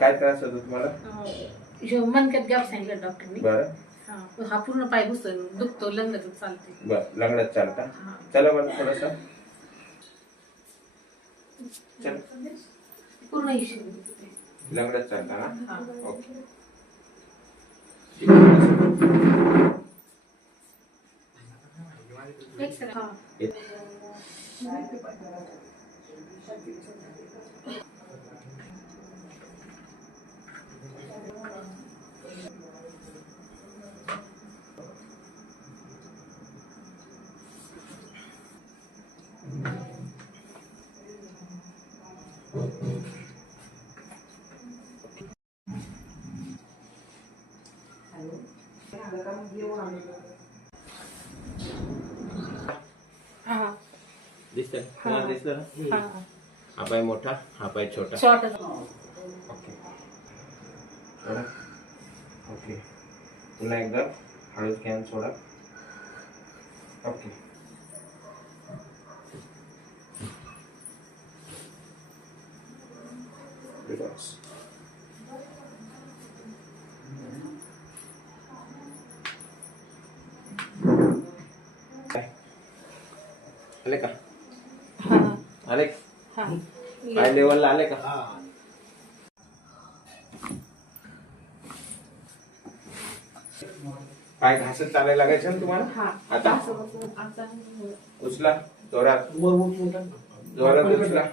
काय त्रास होतो तुम्हाला? मनक्यात गॅप सांगितलं डॉक्टरनी. बरं. हा पूर्ण पाय दुखतो, लंगडत चालते. बरं, लंगडत चालता. चला बरं थोडस. पूर्ण लंगडत चालता ना? ओके. दिसतंय? तुम्हाला दिसलं ना? हा पाय मोठा, हा पाय छोटा. ओके. ओके. पुन्हा एकदा हळूच घ्या, सोडा. ओके. रिलॅक्स. आले का? आले? हाय लेवलला आले का? पाय घासत चालायला लागायचं ना तुम्हाला? आता उचला जोरात, जोरात उचला.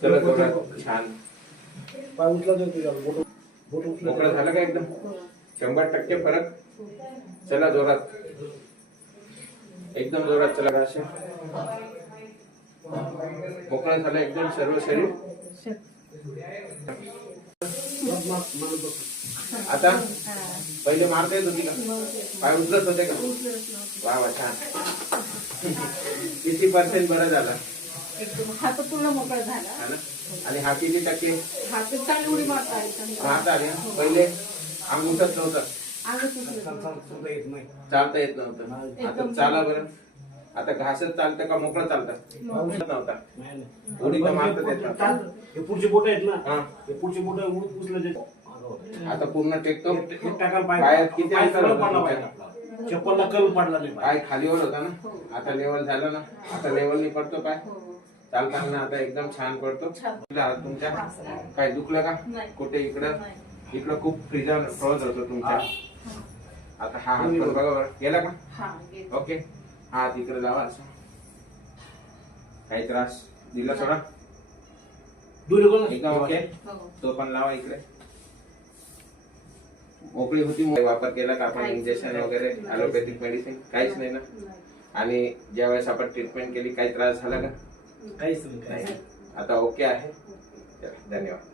चला जोरात. छान. मोकळं झालं का एकदम? 100% फरक. चला जोरात, एकदम जोरात चला. घासे मोकळं झालं एकदम सर्व शरीर. आता पहिले मारता येत होती का? पाय उचलत होते का? वा वा, छान. किती % बरं झाला? हात पूर्ण मोकळा झाला. आणि हा किती टक्के? हात चांगली उडी मारता आली. पहिले अंग उठत नव्हतं, चालता येत नव्हतं. आता चाला बरं. आता घासत चालतं का मोकळं चालतं? नव्हता. उडी तर मारत येत. पुढची बोट आहेत ना, पुढची बोट उचलत. आता पूर्ण टेकतो. पायात किती अंतर होतं? चप्पलला कल पडला नाही. पाय खालीवर होता ना, आता लेवल झालं ना. आता लेवलनी पडतो पाय चालताना. आता एकदम छान पडतो. तुमच्या काय दुखलं का? कुठे? इकडं इकडं खूप फ्रीजर फ्रोज होतो तुमच्या. आता हा हात पण बघा बरं, गेला का? ओके. हात इकडे लावा. असं काही त्रास दिला थोडा? एकदम ओके. तो पण लावा इकडे. मोकळी होती. वापर केला का आपण? इंजेक्शन वगैरे, ॲलोपॅथिक मेडिसिन काहीच नाही ना? आणि ज्यावेळेस आपण ट्रीटमेंट केली काही त्रास झाला का? काहीच नाही. आता ओके आहे. धन्यवाद.